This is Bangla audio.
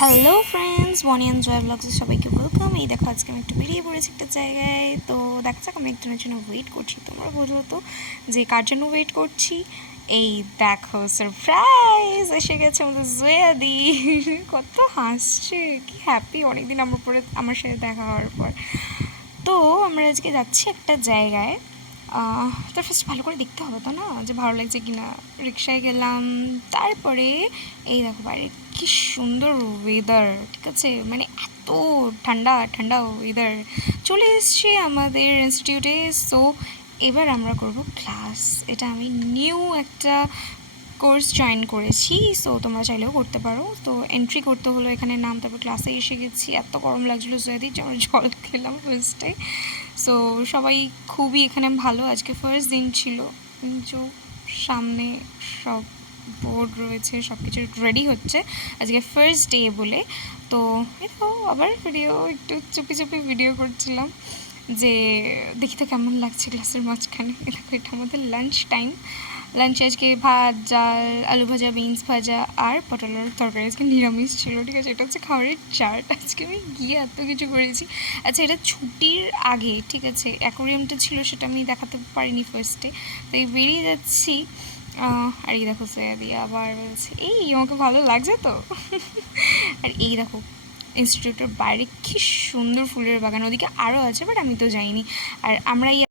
হ্যালো ফ্রেন্ডস, বনি অ্যান্ড জয় ব্লগসে সবাইকে ওয়েলকাম। এই দেখো আজকে আমি একটু বেরিয়ে পড়েছি একটা জায়গায়। তো দেখা যাক, আমি একজনের জন্য ওয়েট করছি। তোমরা বলো তো যে কার জন্য ওয়েট করছি। এই দেখো, সারপ্রাইজ এসে গেছে আমাদের জয়াদি। কত হাসছে, কি হ্যাপি অনেকদিন আমার সাথে দেখা হওয়ার পর। তো আমরা আজকে যাচ্ছি একটা জায়গায়। তো ফার্স্ট ভালো করে দেখতে হবে তো না, যে ভালো লাগছে কি না। রিক্সায় গেলাম, তারপরে এই দেখো বাইরে কি সুন্দর ওয়েদার, ঠিক আছে, মানে এত ঠান্ডা ঠান্ডা ওয়েদার। চলে এসছি আমাদের ইনস্টিটিউটে। সো এবার আমরা করব ক্লাস। এটা আমি নিউ একটা কোর্স জয়েন করেছি। সো তোমরা চাইলেও করতে পারো। তো এন্ট্রি করতে হলো এখানে নাম, তারপর ক্লাসে এসে গেছি। এত গরম লাগছিলো জয়াদি যে আমরা জল খেলাম ফার্স্টে। সো সবাই খুবই এখানে ভালো। আজকে ফার্স্ট দিন ছিল, কিন্তু সামনে সব বোর্ড রয়েছে, সব কিছু রেডি হচ্ছে আজকে ফার্স্ট ডে বলে। তো এরকম আবার ভিডিও একটু চুপি চুপি ভিডিও করছিলাম যে দেখি তো কেমন লাগছে ক্লাসের মাঝখানে। দেখো এটা আমাদের লাঞ্চ টাইম। লাঞ্চে আজকে ভাত, ডাল, আলু ভাজা, বিনস ভাজা আর পটলের তরকারি। আজকে নিরামিষ ছিল, ঠিক আছে। এটা হচ্ছে খাবারের চার্ট। আজকে আমি গিয়ে এত কিছু করেছি। আচ্ছা, এটা ছুটির আগে, ঠিক আছে। অ্যাকোরিয়ামটা ছিল, সেটা আমি দেখাতে পারিনি ফার্স্টে। তো এই বেরিয়ে যাচ্ছি। আর এই দেখো সয়াদি আবার বলছে এই আমাকে ভালো লাগছে তো। আর এই দেখো ইনস্টিটিউটের বাইরে কি সুন্দর ফুলের বাগান, ওদিকে আরও আছে বাট আমি তো যাইনি। আর আমরা